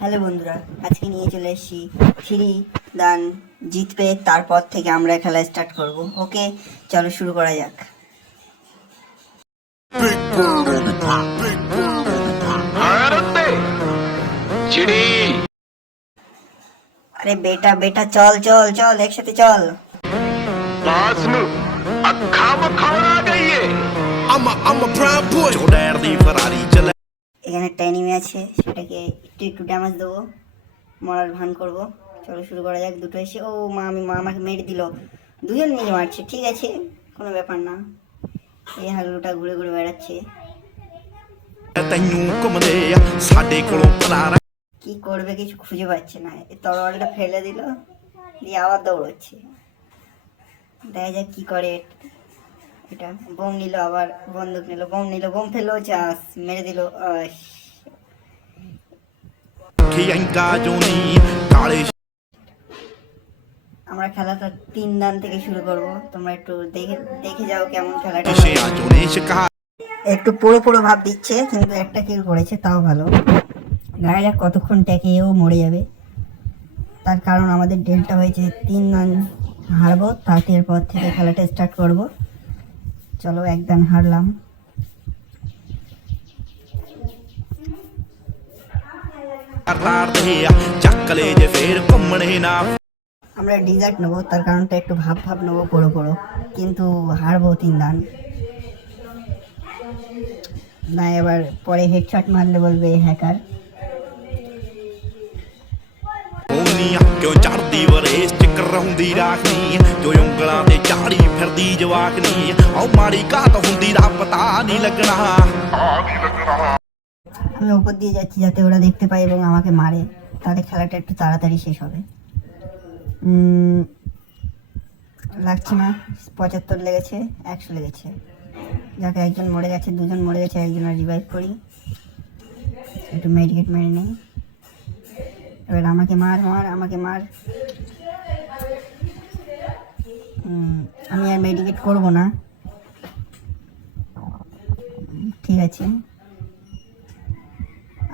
Hello বন্ধুরা, আজকে নিয়ে চলে এসেছি থ্রি দান জিতবে, তারপর থেকে আমরা খেলা স্টার্ট করব। ওকে, চলো শুরু করা যাক। আরে বেটা বেটা, চল চল চল, একসাথে চল। এখানে একটা এনিমি আছে, সেটাকে একটু একটু ড্যামেজ দেবো, মরার ভান করব। চলো শুরু করা যাক। দুটো এসে ও মা, মা আমাকে মেরে দিল। দুজন মিলে মারছে, ঠিক আছে, কোনো ব্যাপার না। এই হাগুটা ঘুরে ঘুরে বেড়াচ্ছে। কি করবে কিছু খুঁজে পাচ্ছে না, তরোয়ালটা ফেলে দিল, দিয়ে আবার দৌড়চ্ছে। দেখা যাক কি করে। এটা বোম নিল, আবার বন্দুক নিল, বোম নিল, বোম ফেললো, চাষ মেরে দিল। আমরা খেলাটা 3 দান থেকে শুরু করব, তোমরা একটু দেখে দেখে যাও কেমন খেলাটা। একটু পুরো পুরো ভাব দিচ্ছে, কিন্তু একটা কিল করেছে, তাও ভালো। দেখা যাক কতক্ষণ ট্যাকে ও মরে যাবে। তার কারণ আমাদের ডেলটা হয়েছে 3 দান হারবো, তার পর থেকে খেলাটা স্টার্ট করব। চলো, 1 দান হারলাম। আমরা ডিজার্ট নেবো, তার কারণটা একটু ভাব ভাব নেবো, পড়ো পড়ো, কিন্তু হারবো 3 দান। না, এবার পরে হেডশট মারলে বলবে হ্যাকার। ਕਿਉਂ ਚੜਦੀ ਵਰੇਸ ਚ ਕਰਾਉਂਦੀ ਰਾਖਨੀ ਜੋ ਉਂਗਲਾਂ ਤੇ ਝਾੜੀ ਫਿਰਦੀ ਜਵਾਕਨੀ ਉਹ ਮਾੜੀ ਘਾਟ ਹੁੰਦੀ ਦਾ ਪਤਾ ਨਹੀਂ ਲੱਗਣਾ। আমি উপর দিয়ে যাচ্ছি যাতে ওরা দেখতে পায় এবং আমাকে মারে, তাহলে খেলাটা একটু তাড়াতাড়ি শেষ হবে। লাগছে না, 75 লেগেছে, 100 লেগেছে। যাকে একজন মরে গেছে, দুজন মরে গেছে, একজনের রিভাইভ করি, একটু মেডিকেট মেরে নেই। এবার আমাকে মার মার, আমাকে মার। আমি আর মেডিকেট করবো না, ঠিক আছে।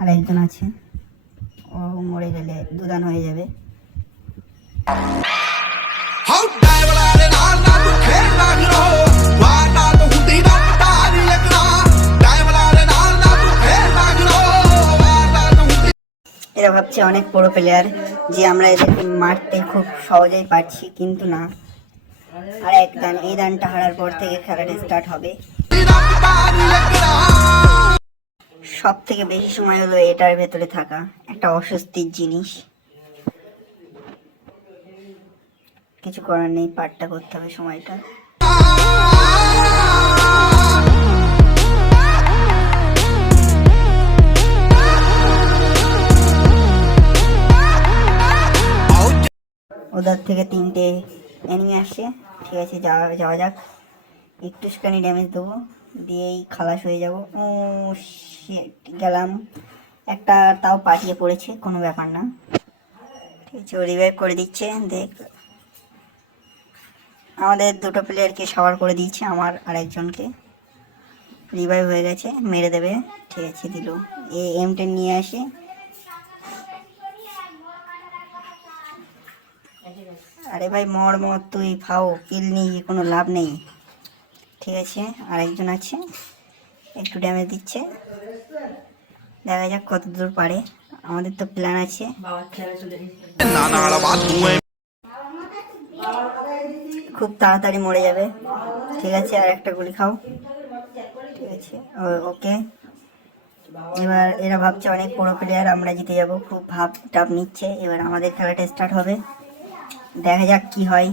আর একজন আছে, ও মরে গেলে 2 দান হয়ে যাবে। এরা ভাবছে অনেক বড় প্লেয়ার, যে আমরা এদেরকে মারতে খুব সহজেই পারছি, কিন্তু না। আর 1 দান, এই দানটা হারার পর থেকে খেলাটা স্টার্ট হবে। সব থেকে বেশি সময় হলো এটার ভেতরে থাকা, একটা অস্বস্তির জিনিস। কিছু করার নেই, পারটা করতে হবে সময়টা। ওদের থেকে 3টে এনিমি আসছে, ঠিক আছে, যাওয়া যাক। একটুখানি ড্যামেজ দেবো, দিয়েই খালাস হয়ে যাবো। গেলাম একটা, তাও পাঠিয়ে পড়েছে, কোনো ব্যাপার না, ঠিক আছে। ও রিভাইভ করে দিচ্ছে, দেখ। আমাদের 2টো প্লেয়ারকে সাওয়ার করে দিয়েছে, আমার আর একজনকে রিভাইভ হয়ে গেছে, মেরে দেবে, ঠিক আছে, দিল। M10 নিয়ে আসে। আরে ভাই মর মর, তুই ফাও, কিল নিয়ে কোনো লাভ নেই, ঠিক আছে। আর একজন আছে, একটু ড্যামেজ দিচ্ছে, দেখা যাক কত দূর পারে। আমাদের তো প্ল্যান আছে। খুব তাড়াতাড়ি মরে যাবে, ঠিক আছে। আর একটা গুলি খাও, ঠিক আছে, ওকে। এবার এরা ভাবছে অনেক বড় প্লেয়ার, আমরা জিতে যাব, খুব ভাব টাপ নিচ্ছে। এবার আমাদের খেলাটা স্টার্ট হবে, দেখা যাক কি হয়।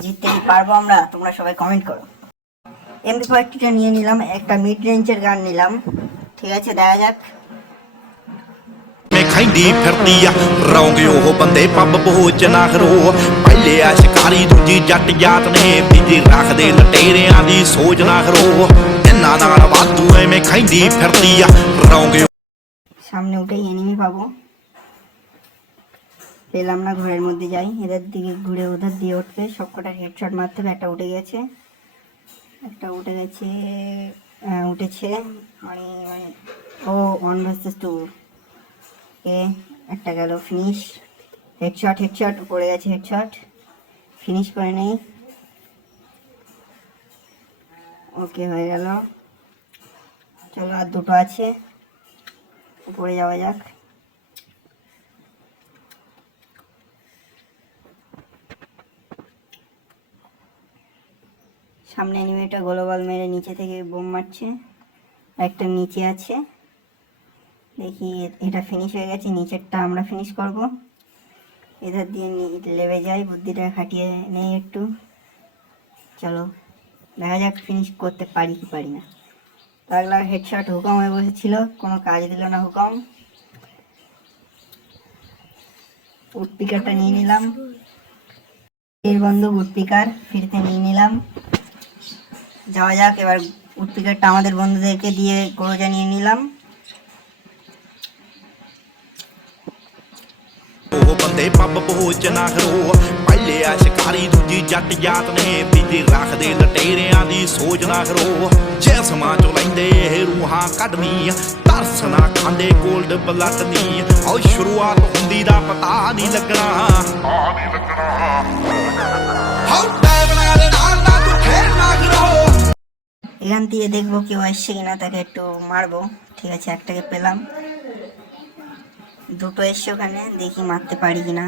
জিততেই পারবো আমরা, তোমরা সবাই কমেন্ট করো। MP40টা নিয়ে নিলাম, একটা মিড রেঞ্জের গান নিলাম, ঠিক আছে, দেখা যাক। ਖੈਂਦੀ ਫਿਰਦੀ ਆ ਰੌਂਗੇ ਉਹ ਬੰਦੇ ਪੱਬ ਬੋਚ ਨਾ ਖਰੋ ਪਹਿਲੇ ਆ ਸ਼ਿਕਾਰੀ ਦੂਜੀ ਜੱਟ ਜਾਤ ਨੇ ਤੀਜੀ ਰੱਖਦੇ ਲਟੇਰਿਆਂ ਦੀ ਸੋਚ ਨਾ ਖਰੋ ਇਹਨਾਂ ਨਾਲ ਵਾਧੂ ਐਵੇਂ ਖੈਂਦੀ ਫਿਰਦੀ ਆ ਰੌਂਗੇ। সামনে উঠেই এনিমি পাবো, পেলাম না, ঘরের মধ্যে যাই, এদের দিকে ঘুরে ওদের দিয়ে উঠবে, সবকটা হেডশট মারতে হবে। একটা উঠে গেছে, একটা উঠে গেছে, উঠেছে, মানে ও 1 vs 2। ওকে, একটা গেল ফিনিশ। হেডশট হেডশট পড়ে গেছে, হেডশট ফিনিশ করে নেই। ওকে হয়ে গেল। চলো আর দুটো আছে, উপরে যাওয়া যাক। সামনে এনিমিটা গ্লোবাল মেরে নিচে থেকে বোম মারছে, একটা নিচে আছে। দেখি এটা ফিনিশ হয়ে গেছে, নিচেরটা আমরা ফিনিশ করব। এধার দিয়ে লেবে যাই, বুদ্ধিটা খাটিয়ে নেই একটু। চলো দেখা যাক ফিনিশ করতে পারি কি পারি না। পাগলা হেডশট হুকম হয়ে বসেছিল, কোনো কাজ দিল না হুকম। উডপিকারটা নিয়ে নিলাম, এর বন্ধু উডপিকার ফিরতে নিয়ে নিলাম। যাওয়া যাক এবার, উডপিকারটা আমাদের বন্ধুদেরকে দিয়ে গরু জানিয়ে নিলাম। ਉਹ ਬੰਦੇ ਪੱਬ ਪਹੁੰਚ ਨਾ ਕਰੋ ਪਹਿਲੇ ਆ ਸ਼ਿਕਾਰੀ ਦੂਜੀ ਜੱਟ ਜਾਤ ਨੇ ਬੀਜੀ ਰੱਖਦੇ ਲਟੇਰਿਆਂ ਦੀ ਸੋਚ ਨਾ ਕਰੋ ਜਿਸਮਾਂ ਚੋਂ ਲੈਂਦੇ ਇਹ ਰੂਹਾਂ ਕੱਢਣੀ ਤਰਸ ਨਾ ਖਾਂਦੇ ਕੋਲਡ ਬਲੱਡ ਦੀ ਆਓ ਸ਼ੁਰੂਆਤ ਹੁੰਦੀ ਦਾ ਪਤਾ ਨਹੀਂ ਲੱਗਣਾ ਹਾਉ ਟਾਈਮ ਦੇ ਨਾਲ ਨਾ ਤੂੰ ਖੇਡ ਨਾ ਕਰੋ। এখান থেকে দেখবো কেউ আসছে কিনা, তাকে একটু মারবো। ঠিক আছে, একটাকে পেলাম, দুটো এসছে ওখানে, দেখি মারতে পারি কিনা।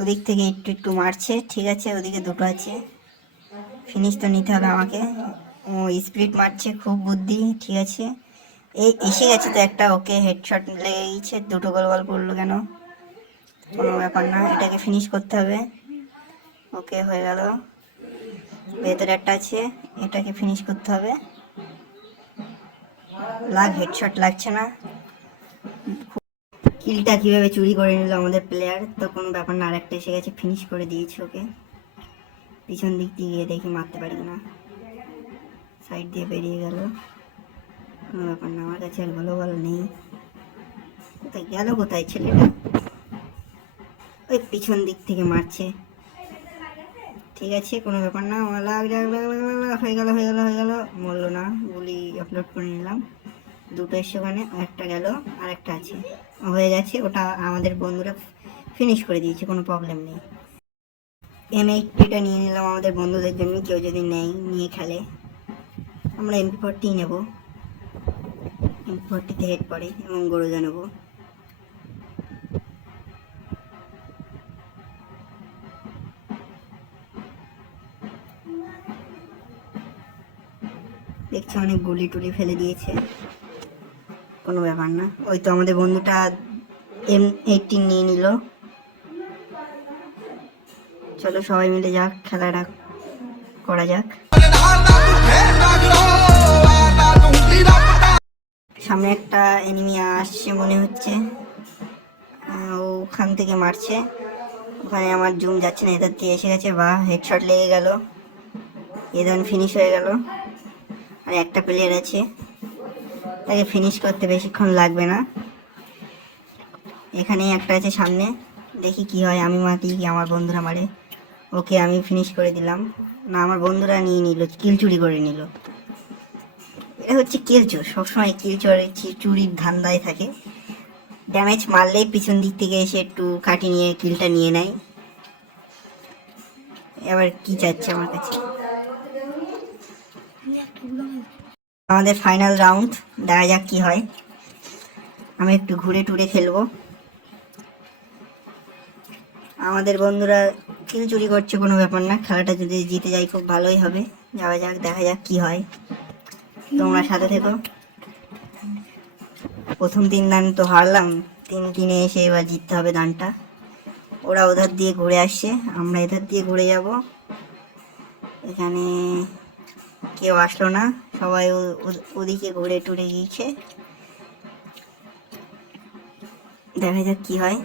ওদিক থেকে একটু একটু মারছে, ঠিক আছে, ওদিকে দুটো আছে, ফিনিশ তো নিতে হবে আমাকে। ও স্পিড মারছে, খুব বুদ্ধি, ঠিক আছে। এই এসে গেছে তো একটা, ওকে হেডশট লেগে গেছে, দুটো গোল পড়লো কেন, কোনো ব্যাপার না, এটাকে ফিনিশ করতে হবে। ওকে হয়ে গেল, ভেতরে একটা আছে, এটাকে ফিনিশ করতে হবে। হেডশট লাগছে না। কিলটা কিভাবে চুরি করে নিল আমাদের প্লেয়ার, তো কোনো ব্যাপার না, আরেকটা এসে গেছে, ফিনিশ করে দিয়েছে ওকে। পিছন দিক দিয়ে গিয়ে দেখি মারতে পারি না, সাইড দিয়ে বেরিয়ে গেল, কোনো ব্যাপার না, আমার কাছে আর ভালো নেই। কোথায় গেল, কোথায় ছেলেটা, ওই পিছন দিক থেকে মারছে, ঠিক আছে, কোনো ব্যাপার না, হয়ে গেল, মরলো না, গুলি আপলোড করে নিলাম। দুটো এসে ওখানে, একটা গেল, আর একটা আছে, হয়ে গেছে, ওটা আমাদের বন্ধুরা ফিনিশ করে দিয়েছে, কোনো প্রবলেম নেই। M80টা নিয়ে নিলাম আমাদের বন্ধুদের জন্য, কেউ যদি নেয় নিয়ে খেলে। আমরা MP40 নেব, MP40তে হেড পড়ে, এবং গরুজা নেব। দেখছি অনেক গুলি টুলি ফেলে দিয়েছে, কোনো ব্যাপার না। ওই তো আমাদের বন্ধুটা M18 নিয়ে নিল। চলো সবাই মিলে যাক, খেলাটা করা যাক। সামনে একটা এনিমি আসছে মনে হচ্ছে, ওখান থেকে মারছে, ওখানে আমার জুম যাচ্ছে না, এদের দিয়ে এসে গেছে, বা হেডশট লেগে গেল, এদের ফিনিশ হয়ে গেল। আর একটা প্লেয়ার আছে, তাকে ফিনিশ করতে বেশিক্ষণ লাগবে না। এখানেই একটা আছে সামনে, দেখি কি হয়, আমি মারি কি আমার বন্ধুরা মারে। ওকে আমি ফিনিশ করে দিলাম, না আমার বন্ধুরা নিয়ে নিল, কিল চুরি করে নিল। এটা হচ্ছে কিল চোর, সবসময় কিল চুরির ধান্দায় থাকে। ড্যামেজ মারলেই পিছন দিক থেকে এসে একটু কাটি নিয়ে কিলটা নিয়ে নেয়। এবার কি চাচ্ছে আমার কাছে, আমাদের ফাইনাল রাউন্ড, দেখা যাক কি হয়। আমি একটু ঘুরে টুরে খেলবো। আমাদের বন্ধুরা কিল চুরি করছে, কোনো ব্যাপার না, খেলাটা যদি জিতে যাই খুব ভালোই হবে। যাওয়া যাক, দেখা যাক কি হয়, তোমরা সাথে থেকো। প্রথম 3 দান তো হারলাম, 3-3 এসে এবার জিততে হবে দানটা। ওরা ওধার দিয়ে ঘুরে আসছে, আমরা এধার দিয়ে ঘুরে যাব। এখানে কেউ আসলো না, সবাই ওদিকে ঘুরে টুরে গিয়েছে। দেখা যাক কি হয়,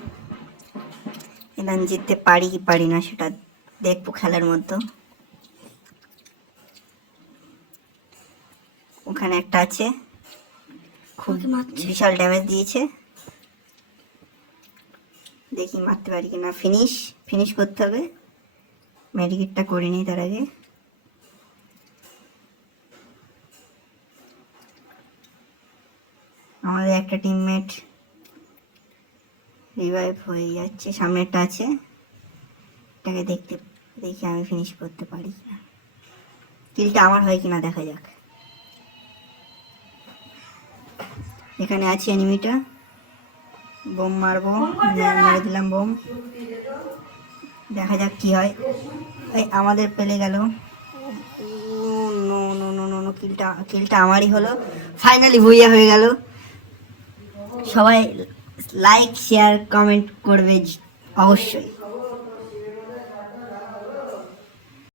এদান জিততে পারি কি পারি না সেটা দেখবো খেলার মধ্যে। ওখানে একটা আছে, খুব বিশাল ড্যামেজ দিয়েছে, দেখি মারতে পারি কিনা। ফিনিশ করতে হবে, মেডিকেটটা করে নিই তার আগে। আমাদের একটা টিমমেট রিভাইভ হয়ে যাচ্ছে, সামনে একটা আছে, এটাকে দেখি আমি ফিনিশ করতে পারি কিনা, কিলটা আমার হয় কিনা দেখা যাক। এখানে আছে এনিমিটা, বোম মারবো, মেরে দিলাম বোম, দেখা যাক কি হয়। এই আমাদের পেলে গেল, no no no no no, কিলটা আমারই হলো, ফাইনালি ভুইয়া হয়ে গেল। সবাই লাইক শেয়ার কমেন্ট করবে অবশ্যই।